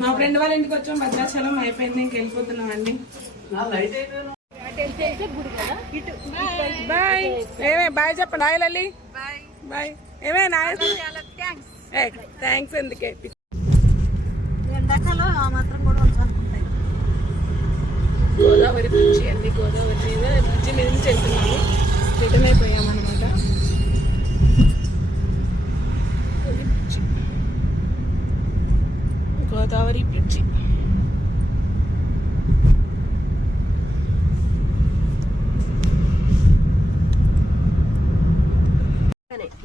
మా ఫ్రెండ్ వాళ్ళ ఇంటికి వచ్చాం భద్రాచలం అయిపోయింది ఇంక వెళ్ళిపోతున్నాం అండి. బాయ్. ఏమే బాయ్ చెప్పండి. హాయ్ లల్లి. బాయ్. బాయ్. ఏమే నాయ. థ్యాంక్స్ ఎందుకే? ఎండాకాలం ఆ మాత్రం కూడా ఉంచాలనుకుంటాయి గోదావరి బ్రిడ్జి అండి. గోదావరి మీద బ్రిడ్జి మీద నుంచి వెళ్తున్నాము. రిటర్న్ అయిపోయాం గోదావరి బ్రిడ్జి.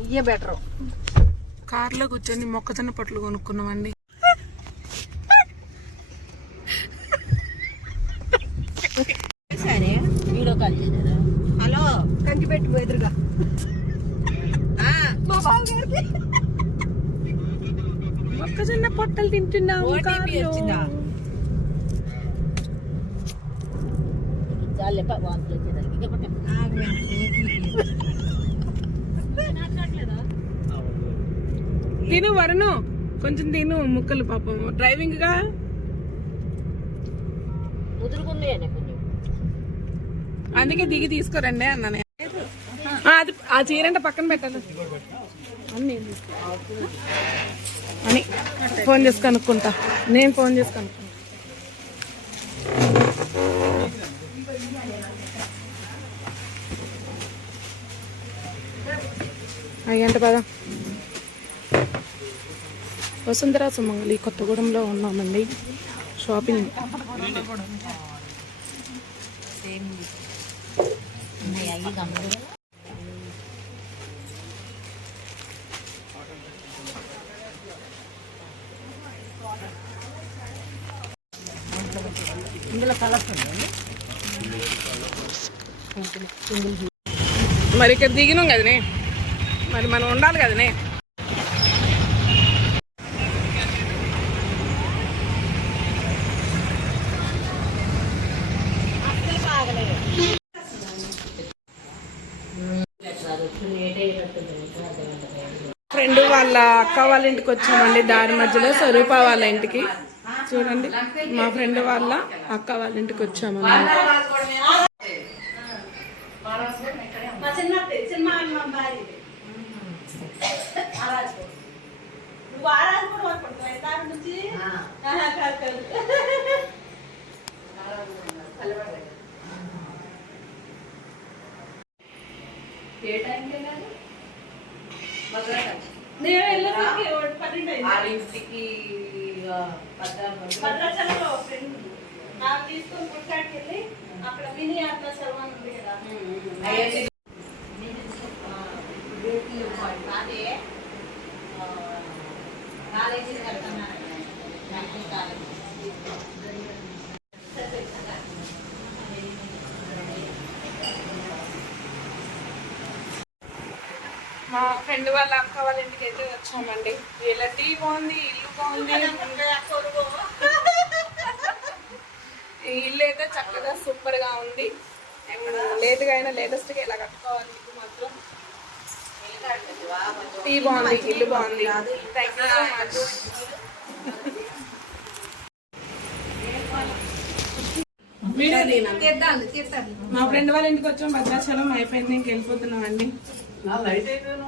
ఇయ్యే బెటర్ కార్లో కూర్చొని మొక్కజొన్న పొట్లు కొనుక్కున్నామండి. వీడియో కాల్ హలో కంచి పెట్టు ఎదురుగా మా బావగారికి. మొక్కజొన్న పొట్టలు తింటున్నాము. తిను వరుణు కొంచెం తిను ముక్కలు పాపం. డ్రైవింగ్గా అందుకే దిగి తీసుకోరండి అన్నాను. ఆ, అది ఆ చీరంట పక్కన పెట్టాలి. అన్ని. అని ఫోన్ చేసి కనుక్కుంటా. నేను ఫోన్ చేసి కనుక్కుంటా. అయ్యంట పదా. వసుంధరా సుమంగళి కొత్తగూడెంలో ఉన్నామండి. షాపింగ్. ఇందులో కలర్స్ ఉన్నాయి మరి ఇక్కడ దిగినాం కదనే? మరి మనం ఉండాలి కదనే. ఫ్రెండ్ వాళ్ళ అక్క వాళ్ళ ఇంటికి వచ్చామండి. దారి మధ్యలో స్వరూప వాళ్ళ ఇంటికి. చూడండి. మా ఫ్రెండ్ వాళ్ళ అక్క వాళ్ళ ఇంటికి వచ్చాము. నేను ఒకటి పన్నెండు అయింది. భద్రాచలంలో. నాకు తీసుకొని గుడికాడికి వెళ్ళి అక్కడ మినీ అరుణాచలం అని ఉంది కదా. అదే కాలేజీ వెళ్తున్నాను కాలేజీ. మా ఫ్రెండ్ వాళ్ళ అక్క వాళ్ళ ఇంటికి అయితే వచ్చామండి. ఇలా టీ బాగుంది ఇల్లు బాగుంది. ఇల్లు అయితే చక్కగా సూపర్గా ఉంది. లేట్గా అయినా లేటెస్ట్గా ఇలా కట్టుకోవాలి ఇల్లు మాత్రం? టీ బాగుంది ఇల్లు బాగుంది. థ్యాంక్ యూ సో మచ్ మా ఫ్రెండ్ వాళ్ళ ఇంటికి వచ్చాం భద్రాచలం. అయిపోయింది ఇంకెళ్ళిపోతున్నాం అండి ఇంక వెళ్ళిపోతున్నాం అండి